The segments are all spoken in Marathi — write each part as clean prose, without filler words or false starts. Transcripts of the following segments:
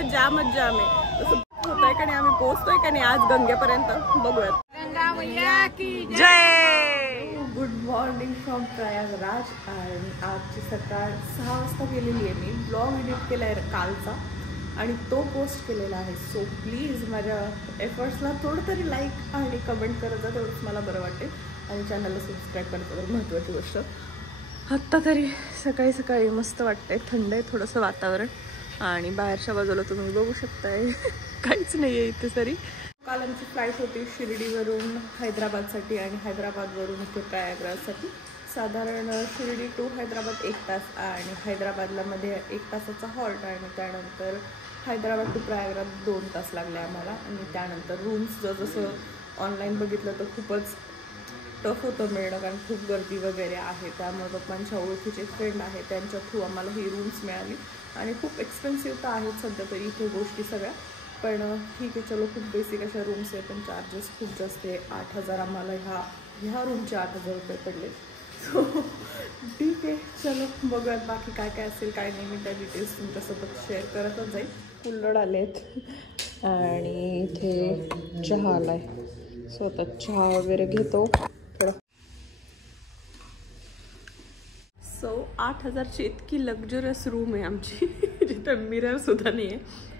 तिकडे जामच जाम आहे. तसं होतंय का नाही, आम्ही पोहोचतोय का नाही आज गंगेपर्यंत बघूयात. जय गुड मॉर्निंग फ्रॉम प्रयागराज. आणि आजची सकाळ 6 वाजता गेलेली आहे. मी ब्लॉग एडिट केला आहे कालचा आणि तो पोस्ट केलेला आहे. सो प्लीज माझ्या एफर्ट्सला थोडं तरी लाईक आणि कमेंट करत जा, तेवढंच मला बरं वाटेल. आणि चॅनलला सबस्क्राईब करता तर महत्त्वाची गोष्ट. आत्ता तरी सकाळी सकाळी मस्त वाटतंय, थंड आहे थोडंसं वातावरण. आणि बाहेरच्या बाजूला तुम्ही बघू शकताय काहीच नाही आहे इथे तरी. काल आमची फ्लाईट होती शिर्डीवरून हैदराबादसाठी आणि हैदराबादवरून इथे प्रयागराजसाठी. साधारण शिर्डी टू हैदराबाद 1 तास आणि हैदराबादला मध्ये 1 तासाचा हॉल्ट. आणि त्यानंतर हैदराबाद टू प्रयागराज 2 तास लागले आम्हाला. आणि त्यानंतर रूम्स जसं ऑनलाईन बघितलं तर खूपच टफ होतं मिळणं, कारण खूप गर्दी वगैरे आहे. त्यामुळे पप्पांच्या ओळखीचे फ्रेंड आहे त्यांच्या थ्रू आम्हाला ही रूम्स मिळाली. आणि खूप एक्सपेन्सिव्ह तर आहेत सध्या तरी इथे गोष्टी सगळ्या, पण ठीक आहे चलो. खूप बेसिक अशा रूम्स आहे, पण चार्जेस खूप जास्त आहे. 8,000 आम्हाला ह्या रूमचे 8,000 रुपये पडले. सो ठीक आहे चलो बघूयात बाकी काय काय असेल काय नाही. मी त्या डिटेल्स तुमच्यासोबत शेअर करतच जाईल. कुल्हड आले आहेत आणि इथे चहा आला आहे. सो आता चहा वगैरे घेतो थोडं. सो 8,000ची इतकी लक्झरियस रूम आहे आमची जिथं मिरर सुद्धा नाही आहे.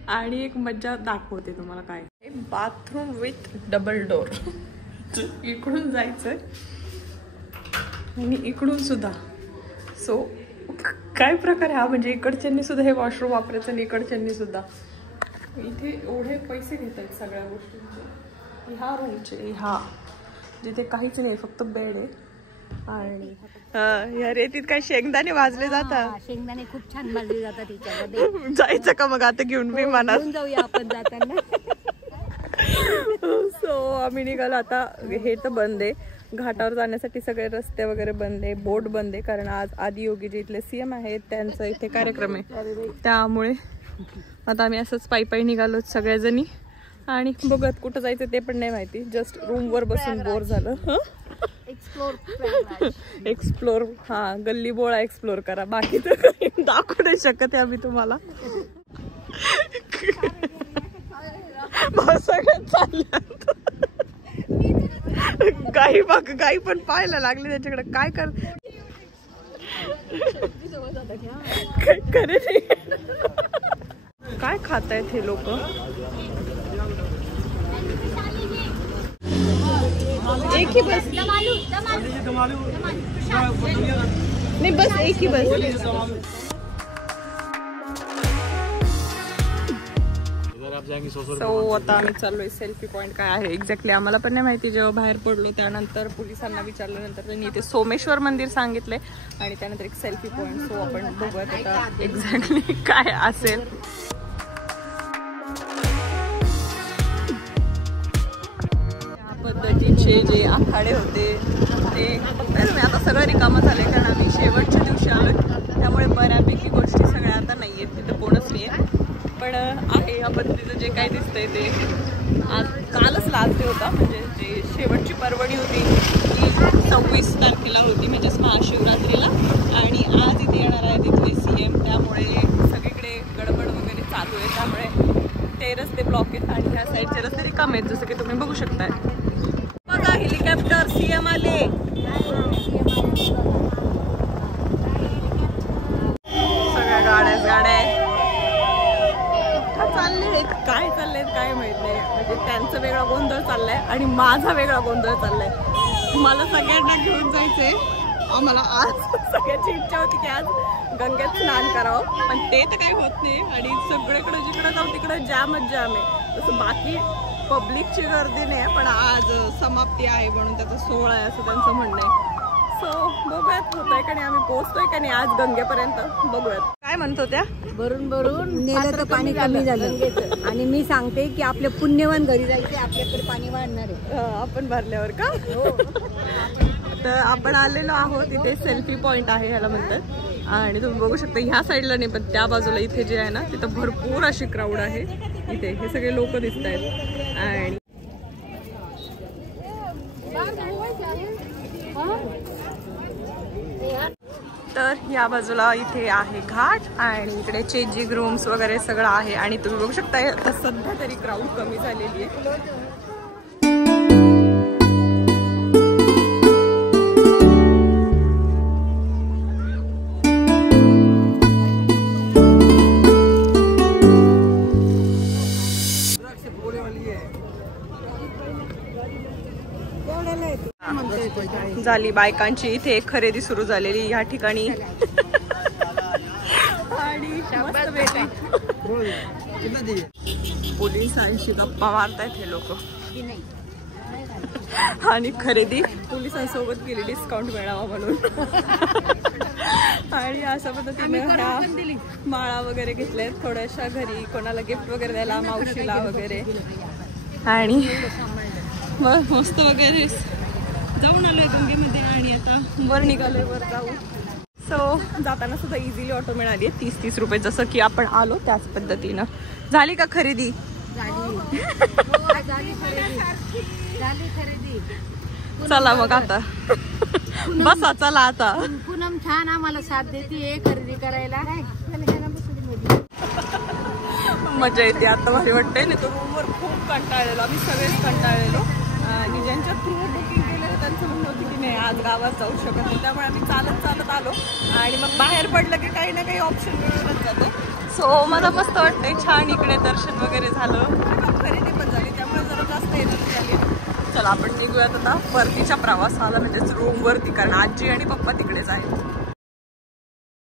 आणि एक मज्जा दाखवते तुम्हाला काय. Bathroom with double door. इकडून जायचंय आणि इकडून सुद्धा. सो काय प्रकार हा, म्हणजे इकडच्यांनी सुद्धा हे वॉशरूम वापरायचं आणि इकडच्यांनी सुद्धा. इथे एवढे पैसे घेत आहेत सगळ्या गोष्टींचे. ह्या रूमचे जिथे काहीच नाही, फक्त बेड आहे. आणि या रेतीत काय शेंगदाणे भाजले जातात. शेंगदाणे खूप छान भाजले जातात तिच्यामध्ये. जायचं का मग आता घेऊन विमानात जाऊया आपण जाताना. सो आम्ही निघालो आता. हे तर बंद आहे, घाटावर जाण्यासाठी सगळे रस्ते वगैरे बंद आहे, बोट बंद आहे. कारण आज आदियोगी जे इथले CM आहेत त्यांचा इथे कार्यक्रम आहे. त्यामुळे आता आम्ही असंच पायी निघालो सगळ्याजणी. आणि बघत कुठं जायचं ते पण नाही माहिती. जस्ट रूमवर बसून बोर झालं. एक्सप्लोर गल्ली बोळा एक्सप्लोर करा. बाकी तर दाखवू नाही शकत आम्ही तुम्हाला. सगळ्यात चालल्यात गाई. बघ गाई पण पाहायला लागले त्याच्याकडे. काय कर काय खातायत हे लोक. एक ही बस नहीं, बस एक ही बस. सो आता आम्ही चाललोय सेल्फी पॉइंट. काय आहे एक्झॅक्टली आम्हाला पण नाही माहिती. जेव्हा बाहेर पडलो त्यानंतर पोलिसांना विचारल्यानंतर त्यांनी इथे सोमेश्वर मंदिर सांगितलंय आणि त्यानंतर एक सेल्फी पॉइंट. सो आपण बघूयात आता एक्झॅक्टली काय असेल. पद्धतीचे जे आखाडे होते ते मी आता सगळं रिकामं झाले, कारण आम्ही शेवटच्या दिवशी आलो. त्यामुळे बऱ्यापैकी गोष्टी सगळ्या आता नाही आहेत, तिथं कोणच नाही आहे. पण आहे या पद्धतीचं जे काय दिसतंय ते आज कालच लास्ट डे होता. म्हणजे जे शेवटची पर्वणी होती ती 26 तारखेला होती, म्हणजेच महाशिवरात्रीला. आणि आज इथे येणार आहे तिथले CM. त्यामुळे सगळीकडे गडबड वगैरे चालू आहे. त्यामुळे ते रस्ते ब्लॉक आहेत आणि ह्या साईडचे रस्ते रिकामे आहेत, जसं की तुम्ही बघू शकताय. बघा हेलिकॉप्टर CM आले. सगळ्या गाड्या चालले. काय चाललंय काय माहित नाही. म्हणजे त्यांचं वेगळा गोंधळ चाललाय आणि माझा वेगळा गोंधळ चाललाय. मला सगळ्यांना घेऊन जायचंय. आम्हाला आज सगळ्याची इच्छा होती की आज गंगेत स्नान करावं, पण ते तर काही होत नाही. आणि सगळीकडे जिकडे जाऊ तिकडे जामच जाम आहे. तसं बाकी पब्लिकची गर्दी नाही, पण आज समाप्ती आहे म्हणून त्याचा सोहळा आहे असं त्यांचं म्हणणं आहे. सो बघूयात होतंय का नाही, आम्ही पोहोचतोय का नाही आज गंगेपर्यंत बघूयात. काय म्हणतो त्या भरून नेलं तर पाणी कमी झालं. आणि मी सांगते की आपले पुण्यवान घरी जायचे, आपल्याकडे पाणी वाढणार आहे आपण भरल्यावर का. तर आपण आलेलो आहोत. इथे सेल्फी पॉइंट आहे ह्याला म्हणतात. आणि तुम्ही बघू शकता ह्या साईडला नाही पण त्या बाजूला इथे जे आहे ना तिथं भरपूर अशी क्राऊड आहे. इथे हे सगळे लोक दिसत आहेत. आणि तर या बाजूला इथे आहे घाट आणि इकडे चेंजिंग रूम्स वगैरे सगळं आहे आणि तुम्ही बघू शकता आता सध्या तरी क्राऊड कमी झालेली आहे. झाली बायकांची इथे एक खरेदी सुरू झालेली या ठिकाणी आणि पोलिसांशी गप्पा मारतायत हे लोक आणि खरेदी पोलिसांसोबत केली डिस्काउंट मिळावा म्हणून. आणि अशा पद्धतीने ह्या माळा वगैरे घेतल्यात थोड्याशा घरी कोणाला गिफ्ट वगैरे द्यायला मावशीला वगैरे. आणि मस्त वगैरे जाऊन आलोय गंगेमध्ये आणि आता वर निघालोय वर जाऊ. सो जाताना सुद्धा इझिली ऑटो मिळाली 30-30 रुपये जसं की आपण आलो त्याच पद्धतीनं. झाली का खरेदी? चला मग आता बसा चला आता. पूनम छान आम्हाला साथ देते खरेदी करायला. मजा येते आता भारी वाटतंय. नाही तर रूमवर खूप कंटाळलेलो आम्ही सगळेच कंटाळलेलो आणि ज्यांच्या थ्रू बुकिंग केलेलं त्यांचं म्हणणं होतं की नाही आज गावात जाऊ शकत नाही त्यामुळे आम्ही चालत चालत आलो आणि मग बाहेर पडलं की काही ना काही ऑप्शन मिळूनच जातो. सो मला मस्त वाटतंय छान इकडे दर्शन वगैरे झालं खरेदी पण झाली त्यामुळे जरा जास्त एनर्जी झाली. चला आपण निघूयात आता परतीच्या प्रवासाला म्हणजेच रूम वरती कारण आजी आणि पप्पा तिकडेच आहेत.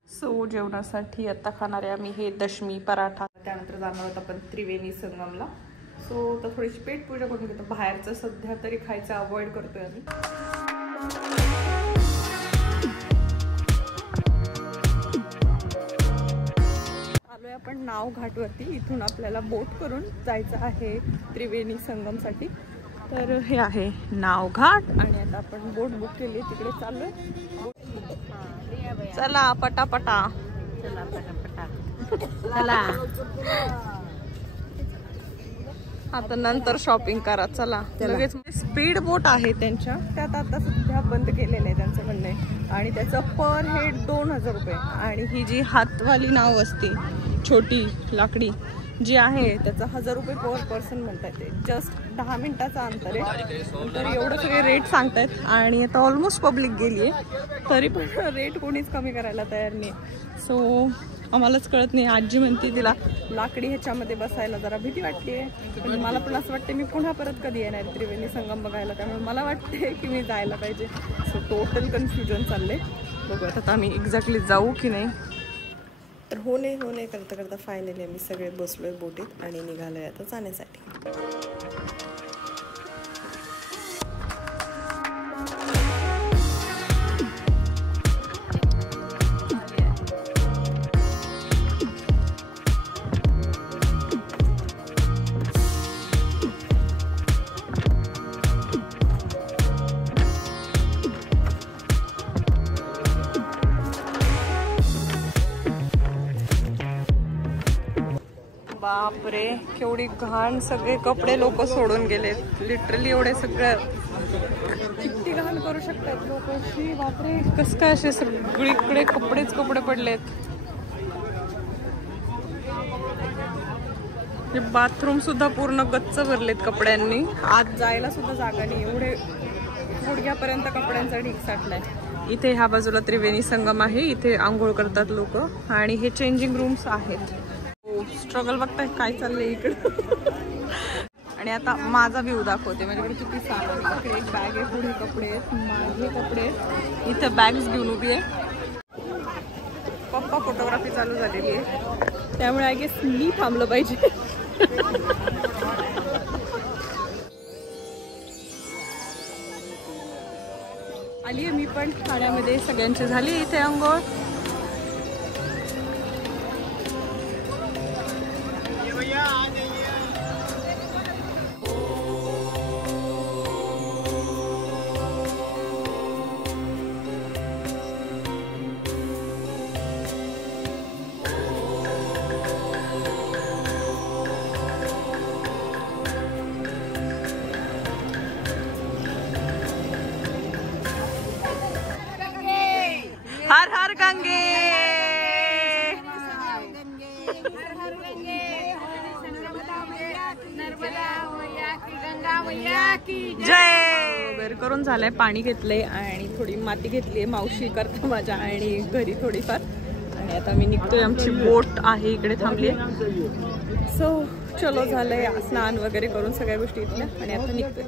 सो जेवणासाठी आता खाणार आहे आम्ही हे दशमी पराठा. त्यानंतर जाणार आहोत आपण त्रिवेणी संगमला. सो तर थोडीशी पेटपूजा करून घेतो. बाहेरचं सध्या तरी खायचं अवॉइड करतोय आम्ही. आलोय आपण नाव घाटवरती. इथून आपल्याला बोट करून जायचं आहे त्रिवेणी संगमसाठी. तर हे आहे नाव घाट आणि आता आपण बोट बुक केली तिकडे चाललोय. चला पटापटा चला आता नंतर शॉपिंग करा. चला लगेच. स्पीड बोट आहे त्यांच्या त्यात आता सध्या बंद केलेलं आहे त्यांचं म्हणणं आहे आणि त्याचं पर हेड 2000 रुपये. आणि ही जी हातवाली नाव असते छोटी लाकडी जी आहे त्याचा 1000 रुपये पर पर्सन म्हणतात. ते जस्ट 10 मिनिटाचा अंतर आहे तर एवढं सगळे रेट सांगतायत आणि आता ऑलमोस्ट पब्लिक गेली आहे तरी पण रेट कोणीच कमी करायला तयार नाही. सो आम्हालाच कळत नाही. आजी म्हणते तिला लाकडी ह्याच्यामध्ये बसायला जरा भीती वाटते पण मला पण असं वाटते मी पुन्हा परत कधी येणार त्रिवेणी संगम बघायला त्यामुळे मला वाटते की मी जायला पाहिजे. सो टोटल कन्फ्युजन चाललंय. बघूयात आता आम्ही एक्झॅक्टली जाऊ की नाही. तर हो नाही करता करता फायनली आम्ही सगळे बसलोय बोटीत आणि निघालोय आता जाण्यासाठी. बापरे केवढी घाण. सगळे कपडे लोक सोडून गेलेत लिटरली. एवढे सगळं किती घाण करू शकतात लोक. बापरे कस काय असे सगळीकडे कपडेच कपडे पडलेत. बाथरूम सुद्धा पूर्ण गच्च भरलेत कपड्यांनी. आत जायला सुद्धा जागा नाही. एवढे गुडघ्यापर्यंत कपड्यांचा ढीग साठलाय. इथे ह्या बाजूला त्रिवेणी संगम आहे. इथे आंघोळ करतात लोक आणि हे चेंजिंग रूम्स आहेत. स्ट्रगल बघताय काय चाललंय इकडे. आणि आता माझा व्ह्यू दाखवते. माझ्याकडे किती सामान. इकडे एक बॅग आहे पुढे कपडे आहेत माझे कपडे आहेत. इथं बॅग्स घेऊन उभी आहे. पप्पा फोटोग्राफी चालू झालेली आहे त्यामुळे आय गेस मी थांबलं पाहिजे. आली आहे मी पण ठाण्यामध्ये. सगळ्यांची झाली इथे अंघोळ. हर हर गंगे. जय वगैरे करून झालंय. पाणी घेतलंय आणि थोडी माती घेतली मावशी करता माझ्या आणि घरी थोडीफार. आणि आता मी निघतोय. आमची बोट आहे इकडे थांबली. सो चलो झालंय स्नान वगैरे करून सगळ्या गोष्टी इथल्या आणि आता निघतोय.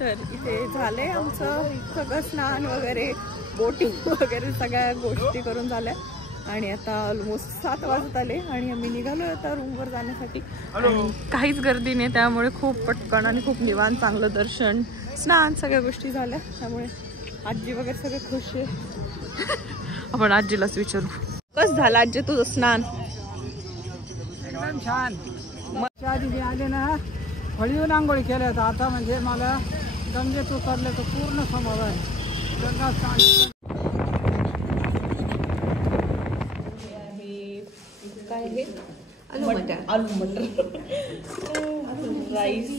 तर इथे झालंय आमचं सगळं स्नान वगैरे, बोटिंग वगैरे सगळ्या गोष्टी करून झाल्या आणि आता ऑलमोस्ट 7 वाजत आले आणि आम्ही निघालो आता रूमवर जाण्यासाठी. काहीच गर्दी नाही त्यामुळे खूप पटकन आणि खूप निवांत चांगलं दर्शन, स्नान सगळ्या गोष्टी झाल्या. त्यामुळे आजी वगैरे सगळे खुश आहे. आपण आजीलाच विचारू, कसं झालं आजी तुझं स्नान? एकदम छान. आधी आले ना फळीवर आंघोळी केल्या तर आता म्हणजे मला गंगेत उतरले तर पूर्ण समाधान. गंगा स्नान काय आहे? आलू मटर राईस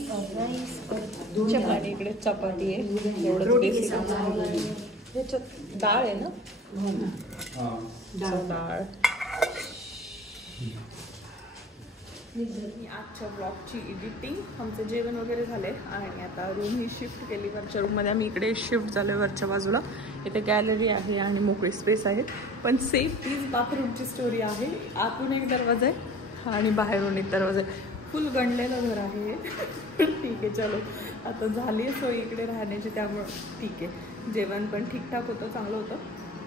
चपाती. इकडे चपाती आहे एवढं बेसिक. ह्याच्यात डाळ आहे ना, डाळ. आजच्या ब्लॉगची एडिटिंग, आमचं जेवण वगैरे झालंय आणि आता रूम ही शिफ्ट केली वरच्या रूममध्ये. आम्ही इकडे शिफ्ट झालोय वरच्या बाजूला. इथे गॅलरी आहे आणि मोकळी स्पेस आहे. पण सेम तीच बाथरूमची स्टोरी आहे. आतून एक दरवाजा आहे आणि बाहेरून एक दरवाजा आहे. फुल गणलेलं घर आहे. ठीक आहे चलो, आता झाली सोय इकडे राहण्याची त्यामुळं ठीक आहे. जेवण पण ठीकठाक होतं, चांगलं होतं.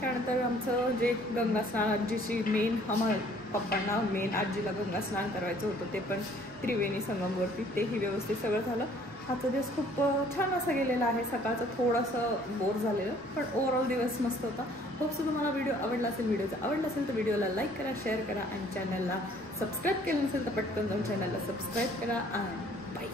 त्यानंतर आमचं जे गंगा स्नान, आजीची मेन पप्पांना मेन आजीला गंगा स्नान करायचं होतं ते पण त्रिवेणी संगमवरती, तेही व्यवस्थित सगळं झालं. आजचा दिवस खूप छान असा गेलेला आहे. सकाळचं थोडंसं बोर झालेलं पण ओव्हरऑल दिवस मस्त होता. होपसो तुम्हाला व्हिडिओ आवडला असेल. व्हिडिओचा आवडला असेल तर व्हिडिओला लाईक करा, शेअर करा आणि चॅनलला सबस्क्राईब केलं नसेल तर पटकन जाऊन चॅनलला सबस्क्राईब करा. आणि बाय.